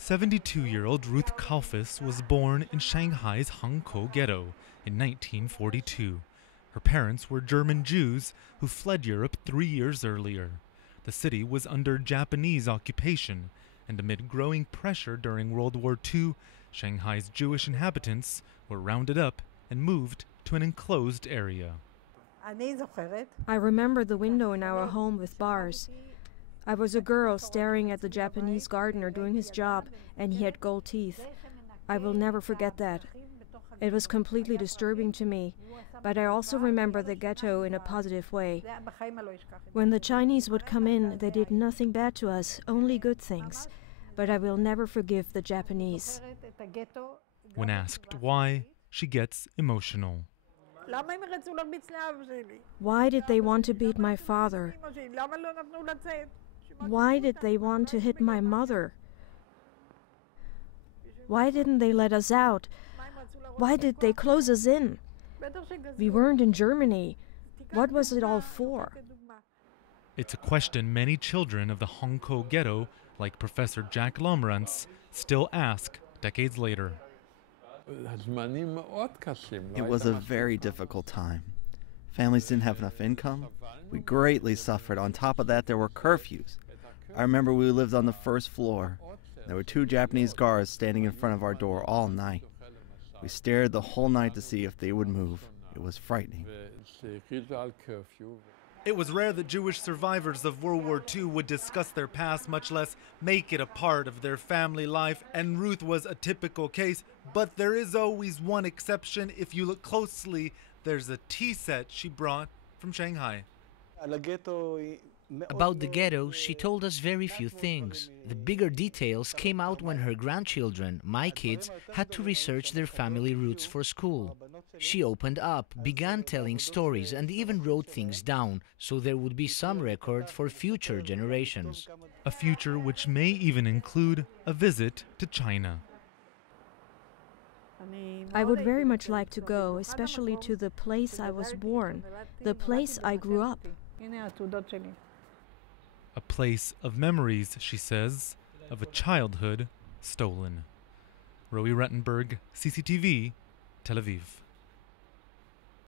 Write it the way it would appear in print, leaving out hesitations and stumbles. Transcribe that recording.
72-year-old Ruth Kalfas was born in Shanghai's Hongkou Ghetto in 1942. Her parents were German Jews who fled Europe 3 years earlier. The city was under Japanese occupation, and amid growing pressure during World War II, Shanghai's Jewish inhabitants were rounded up and moved to an enclosed area. I remember the window in our home with bars. I was a girl staring at the Japanese gardener doing his job, and he had gold teeth. I will never forget that. It was completely disturbing to me, but I also remember the ghetto in a positive way. When the Chinese would come in, they did nothing bad to us, only good things. But I will never forgive the Japanese. When asked why, she gets emotional. Why did they want to beat my father? Why did they want to hit my mother? Why didn't they let us out? Why did they close us in? We weren't in Germany. What was it all for? It's a question many children of the Hongkou Ghetto, like Professor Jack Lomrantz, still ask decades later. It was a very difficult time. Families didn't have enough income. We greatly suffered. On top of that, there were curfews. I remember we lived on the first floor. There were 2 Japanese guards standing in front of our door all night. We stared the whole night to see if they would move. It was frightening. It was rare that Jewish survivors of World War II would discuss their past, much less make it a part of their family life, and Ruth was a typical case. But there is always one exception. If you look closely, there's a tea set she brought from Shanghai. About the ghetto, she told us very few things. The bigger details came out when her grandchildren, my kids, had to research their family roots for school. She opened up, began telling stories, and even wrote things down, so there would be some record for future generations. A future which may even include a visit to China. I would very much like to go, especially to the place I was born, the place I grew up. A place of memories, she says, of a childhood stolen. Roee Ruttenberg, CCTV, Tel Aviv.